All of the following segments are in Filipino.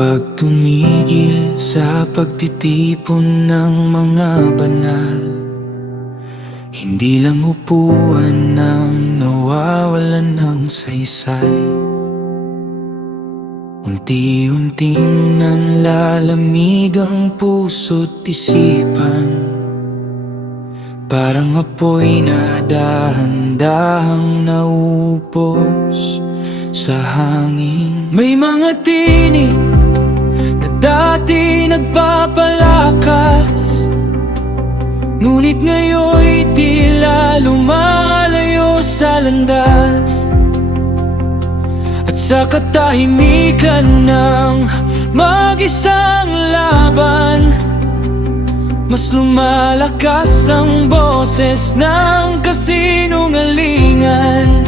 Huwag tumigil sa pagtitipon ng mga banal. Hindi lang upuan ang nawawalan ng saysay. Unti-unting nanlalamig ang puso't isipan, parang apoy na dahan-dahang naupos sa hangin. May mga tinig na dati nagpapalakas, ngunit ngayon'y tila lumalayo sa landas. At sa katahimikan ng mag-isang laban, mas lumalakas ang boses ng kasinungalingan.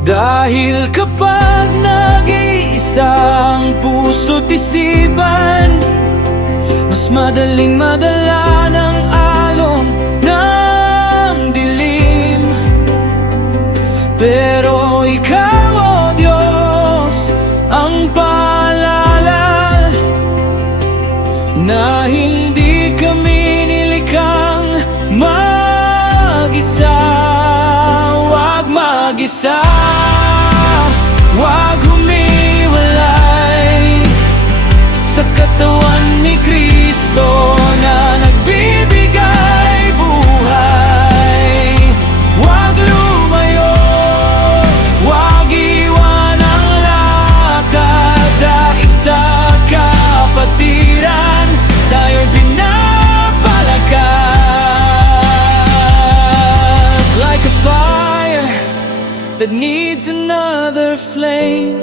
Dahil kapag nag-iisa ang puso't isipan, mas madaling madala ng alon ng dilim. Pero ikaw, o Diyos, ang paalala na hindi kami nilikhang mag-isa. Huwag mag-isa, huwag humiwalay sa katawan ni Kristo na nagbibigay buhay. Huwag lumayo, huwag iwan ang lakad, dahil sa kapatiran tayo'y pinapalakas. Like a fire that needs another flame,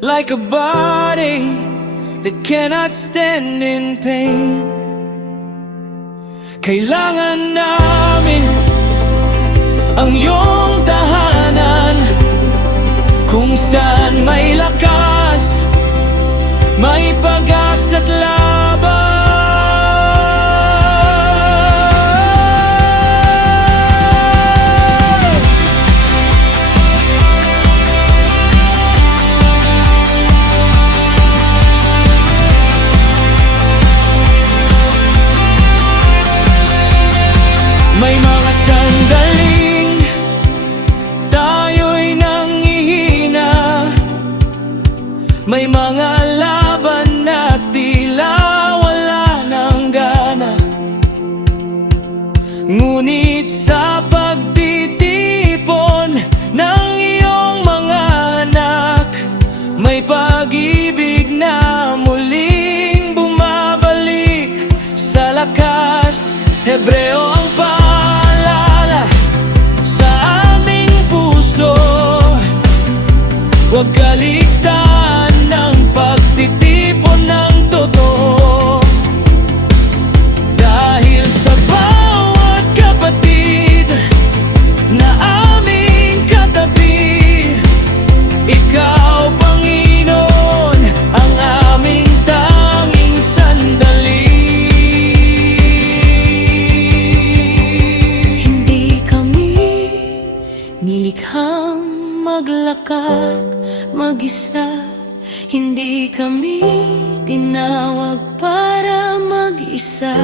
like a body that cannot stand in pain. Kailangan namin ang iyong tahanan, kung saan may lakas, may pag-asa't laban. May mga sandaling tayo'y nanghihina, may mga laban na tila wala ng gana. Ngunit sa pagtitipon ng iyong mga anak, may pag-ibig na muling bumabalik sa lakas. Hebreo ang paalala sa aming puso, huwag kaligtaan ng pagtitipon ng totoo. Dahil sa bawat kapatid na aming katabi, ikaw, Panginoon, ang aming tanging sandali. Nilikhang maglakak mag-isa, hindi kami tinawag para mag-isa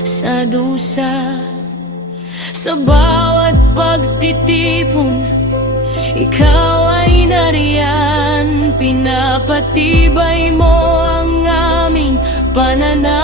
sa dusa. Sa bawat pagtitipon, ikaw ay nariyan, pinapatibay mo ang aming pananaw.